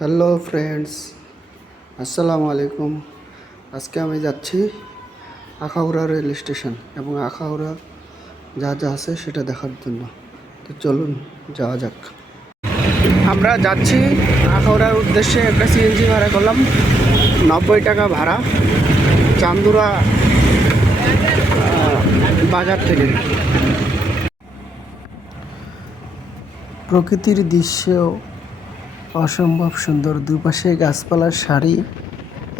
Hello friends, আসসালামু আলাইকুম। আজকে আমি যাচ্ছি আখাউড়া রেল স্টেশন এবং আখাউড়া যা যা আছে সেটা দেখার জন্য। তো চলুন যাওয়া যাক। আমরা যাচ্ছি আখাউড়ার উদ্দেশ্যে। একটা সিএনজি ভাড়া করলাম, 90 টাকা ভাড়া, চান্দুরা বাজার থেকে। প্রকৃতির দৃশ্য অসম্ভব সুন্দর, দুপাশে গাছপালার সারি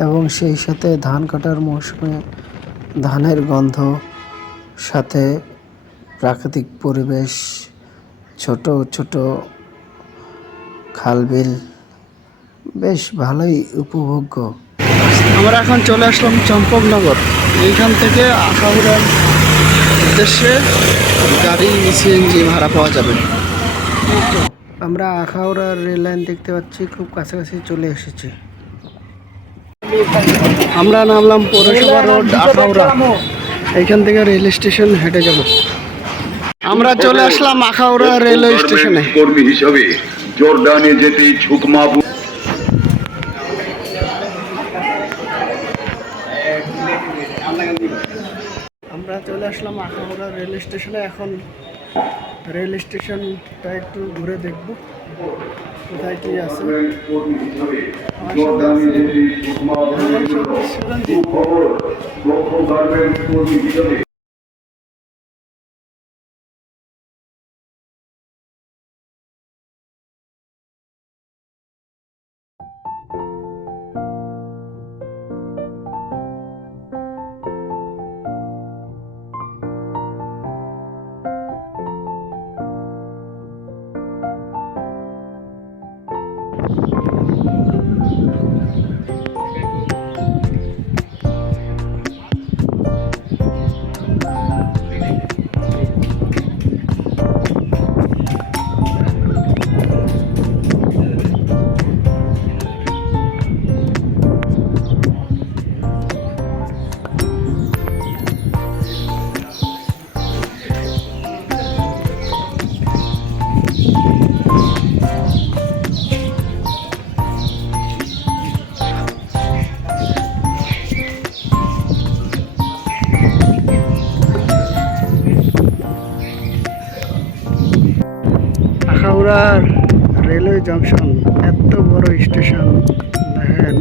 এবং সেই সাথে ধান কাটার মৌসুমে ধানের গন্ধ, সাথে প্রাকৃতিক পরিবেশ, ছোট ছোট খালবিল, বেশ ভালোই উপভোগ্য। আমরা এখন চলে আসলাম চম্পকনগর। এইখান থেকে আখাউড়ার উদ্দেশ্যে গাড়ি সিএনজি ভাড়া পাওয়া যাবে। আমরা আখাউড়ার রেল লাইন দেখতে পাচ্ছি, খুব কাছাকাছি চলে এসেছি। আমরা নামলাম পৌরসভা রোড আখাউড়া। এইখান থেকে রেল স্টেশন হেঁটে যাব। আমরা চলে আসলাম আখাউড়া রেলওয়ে স্টেশনে। কর্মী হিসাবে জর্ডানে যেতে ইচ্ছুক মাহবুব। আমরা চলে আসলাম আখাউড়া রেল স্টেশনে। এখন রেল স্টেশনটা একটু ঘুরে দেখব কোথায় কি আছে। আখাউড়ার রেলওয়ে জংশন, এত বড় স্টেশন। দেখেন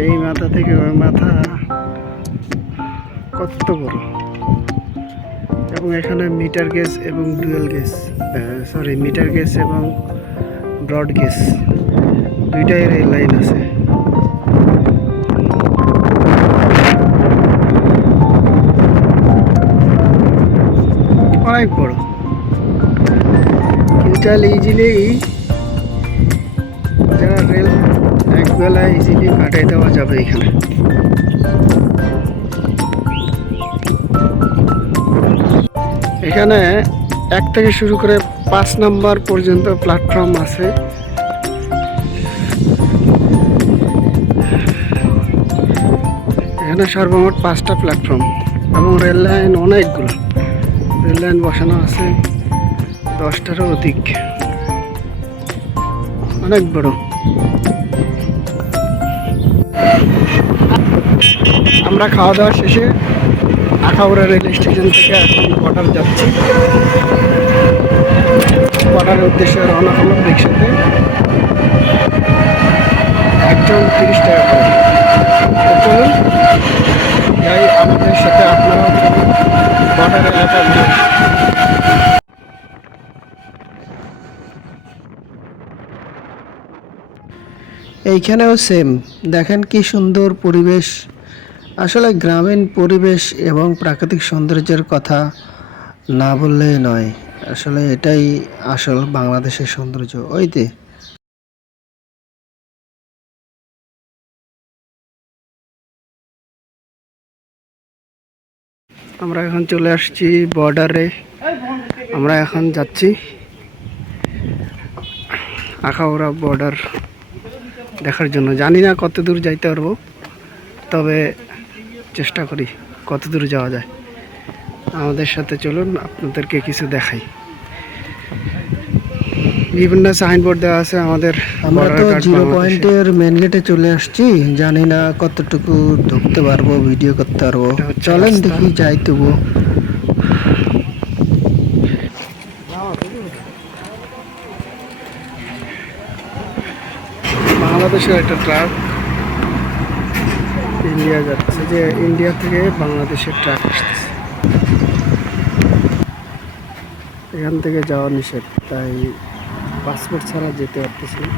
এই মাথা থেকে ওই মাথা কত বড়। এবং এখানে মিটার গেজ এবং ডুয়েল গেজ, মিটার গেজ এবং ব্রড গেজ দুইটাই রেল লাইন আছে। অনেক বড়, চাইলে ইজিলি যারা রেল একবেলা ইজিলি কাটাই দেওয়া যাবে এখানে। এখানে 1 থেকে শুরু করে 5 নম্বর পর্যন্ত প্ল্যাটফর্ম আছে। এখানে সর্বমোট 5টা প্ল্যাটফর্ম এবং রেল লাইন অনেকগুলো। রেল লাইন বসানো আছে 10টারও অধিক, অনেক বড়। আমরা খাওয়া দাওয়া শেষে আখাউড়া রেল স্টেশন থেকে এখন কোয়ার্টার যাচ্ছি। কোয়ার্টারের উদ্দেশ্যে রওনা হলাম রিক্সাতে। একজন 30 টাকা করে। তো চলুন যাই আমাদের সাথে, আপনারাও চলুন কোয়ার্টার এলাকায়। এইখানেও সেম, দেখেন কি সুন্দর পরিবেশ। আসলে গ্রামীণ পরিবেশ এবং প্রাকৃতিক সৌন্দর্যের কথা না বললেই নয়। আসলে এটাই আসল বাংলাদেশের সৌন্দর্য। ওইতে আমরা এখন চলে আসছি বর্ডারে। আমরা এখন যাচ্ছি আখাউড়া বর্ডার দেখার জন্য। জানি না কত দূর যাইতে পারবো, তবে চেষ্টা করি কত দূর যাওয়া যায়। আমাদের সাথে চলুন, আপনাদেরকে কিছু দেখাই। বিভিন্ন সাইনবোর্ড দেওয়া আছে আমাদের। আমরা তো 0 পয়েন্টের মেন গেটে চলে আসছি, জানি না কতটুকু ঢুকতে পারবো, ভিডিও করতে পারবো। চলেন দেখি যাই তবু। বাংলাদেশের একটা ট্রাক ইন্ডিয়া যাচ্ছে, যে ইন্ডিয়া থেকে বাংলাদেশের ট্রাক আসতেছে। এখান থেকে যাওয়া নিষেধ, তাই পাসপোর্ট ছাড়া যেতে পারতেছি না।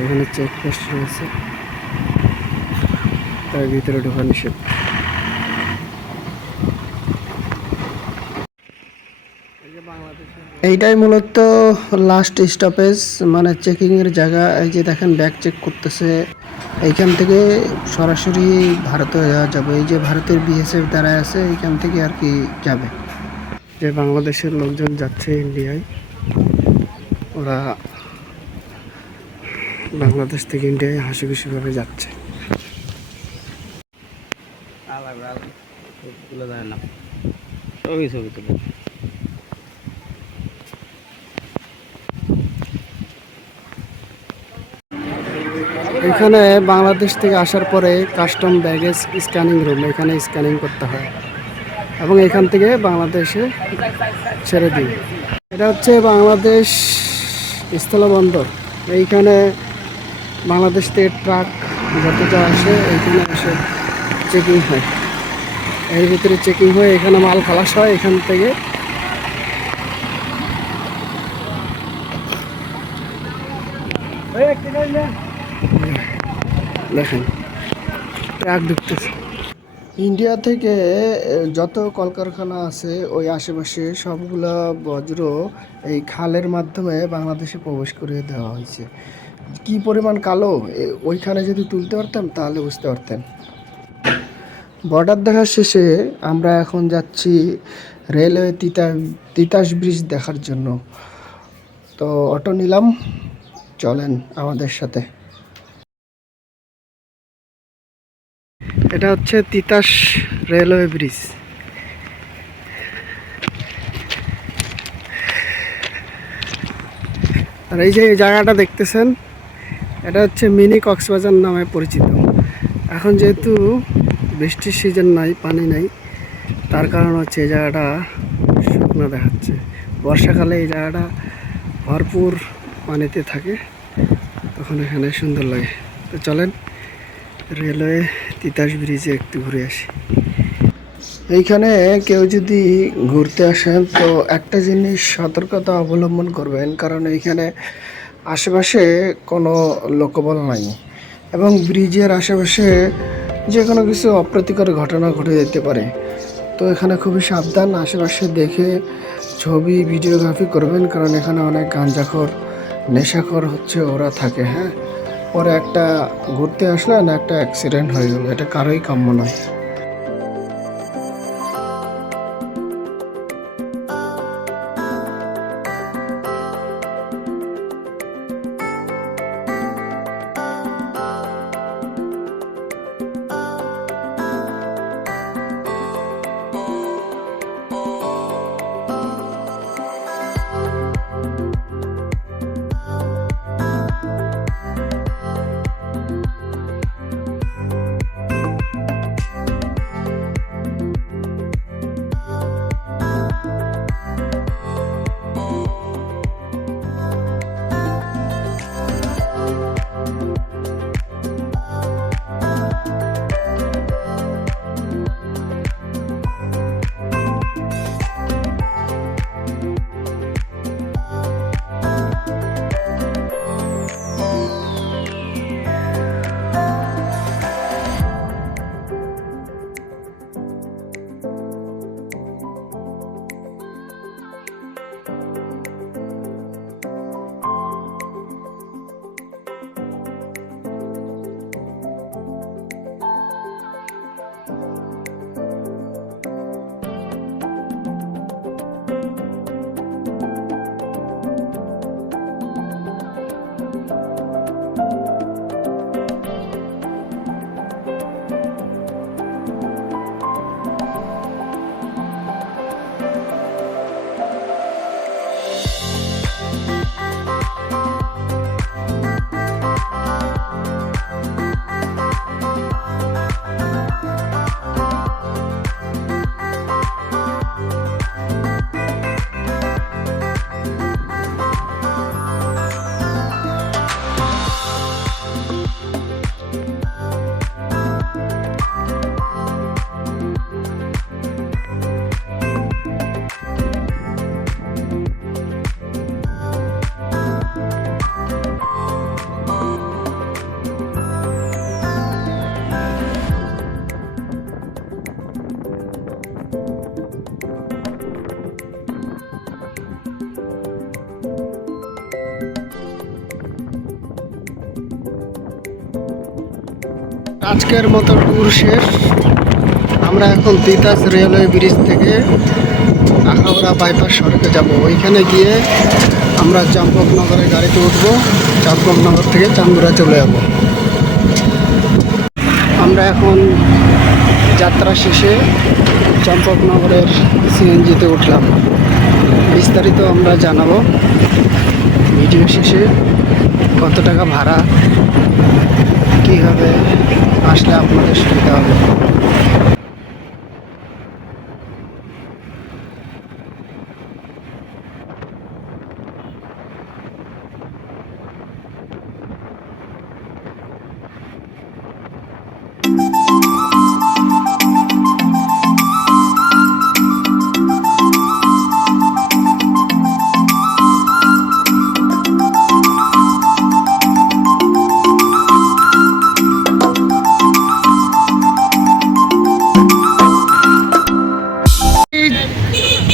এখানে চেকপোস্ট রয়েছে, তাই ভিতরে ঢোকা নিষেধ। এইটাই মূলত লাস্ট স্টপেজ, মানে চেকিংয়ের জায়গা। এই যে দেখেন ব্যাগ চেক করতেছে, এইখান থেকে সরাসরি ভারতে যাওয়া যাবে। এই যে ভারতের বিএসএফ দাঁড়ায় আছে, এইখান থেকে আর কি যাবে। যে বাংলাদেশের লোকজন যাচ্ছে ইন্ডিয়ায়, ওরা বাংলাদেশ থেকে ইন্ডিয়ায় হাসি খুশিভাবে যাচ্ছে। এখানে বাংলাদেশ থেকে আসার পরে কাস্টম ব্যাগেজ স্ক্যানিং রুম, এখানে স্ক্যানিং করতে হয় এবং এখান থেকে বাংলাদেশে ছেড়ে দিই। এটা হচ্ছে বাংলাদেশ স্থলবন্দর। এইখানে বাংলাদেশ থেকে ট্রাক যত যা আসে এইখানে এসে চেকিং হয়। এর ভিতরে চেকিং হয়ে এখানে মাল খালাস হয়। এখান থেকে দেখেন ট্রাক ঢুকতেছে। ইন্ডিয়া থেকে যত কলকারখানা আছে ওই আশেপাশে সবগুলা বজ্র এই খালের মাধ্যমে বাংলাদেশে প্রবেশ করে দেওয়া হয়েছে। কি পরিমাণ কালো, ওইখানে যদি তুলতে পারতাম তাহলে বুঝতে পারতেন। বর্ডার দেখার শেষে আমরা এখন যাচ্ছি রেলওয়ে তিতাস ব্রিজ দেখার জন্য। তো অটো নিলাম, চলেন আমাদের সাথে। এটা হচ্ছে তিতাস রেলওয়ে ব্রিজ। আর এই যে জায়গাটা দেখতেছেন, এটা হচ্ছে মিনি কক্সবাজার নামে পরিচিত। এখন যেহেতু বৃষ্টির সিজন নাই, পানি নাই, তার কারণ হচ্ছে এই জায়গাটা শুকনো দেখাচ্ছে। বর্ষাকালে এই জায়গাটা ভরপুর পানিতে থাকে, তখন এখানে সুন্দর লাগে। তো চলেন রেলওয়ে তিতাস ব্রিজে একটু ঘুরে আসি। এইখানে কেউ যদি ঘুরতে আসেন তো একটা জিনিস সতর্কতা অবলম্বন করবেন, কারণ এইখানে আশেপাশে কোনো লোকবল নাই এবং ব্রিজের আশেপাশে যে কোনো কিছু অপ্রীতিকর ঘটনা ঘটে যেতে পারে। তো এখানে খুবই সাবধান, আশেপাশে দেখে ছবি ভিডিওগ্রাফি করবেন, কারণ এখানে অনেক গাঁজাখোর নেশাখোর হচ্ছে ওরা থাকে। হ্যাঁ, পরে একটা ঘুরতে আসলেন, একটা অ্যাক্সিডেন্ট হয়ে গেল, এটা কারোই কাম্য নয়। আজকের মতো ট্যুর শেষ। আমরা এখন তিতাস রেলওয়ে ব্রিজ থেকে আখাউড়া বাইপাস সড়কে যাব। ওইখানে গিয়ে আমরা চম্পকনগরে গাড়িতে উঠবো। চম্পকনগর থেকে চান্দুরা চলে যাব। আমরা এখন যাত্রা শেষে চম্পকনগরের সিএনজিতে উঠলাম। বিস্তারিত আমরা জানাবো ভিডিও শেষে। কত টাকা ভাড়া, কীভাবে আসলে আপনাদের সুবিধা হবে।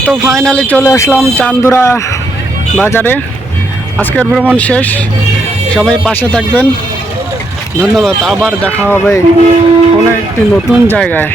তো ফাইনালি চলে আসলাম চান্দুরা বাজারে। আজকের ভ্রমণ শেষ। সবাই পাশে থাকবেন। ধন্যবাদ। আবার দেখা হবে কোনো একটি নতুন জায়গায়।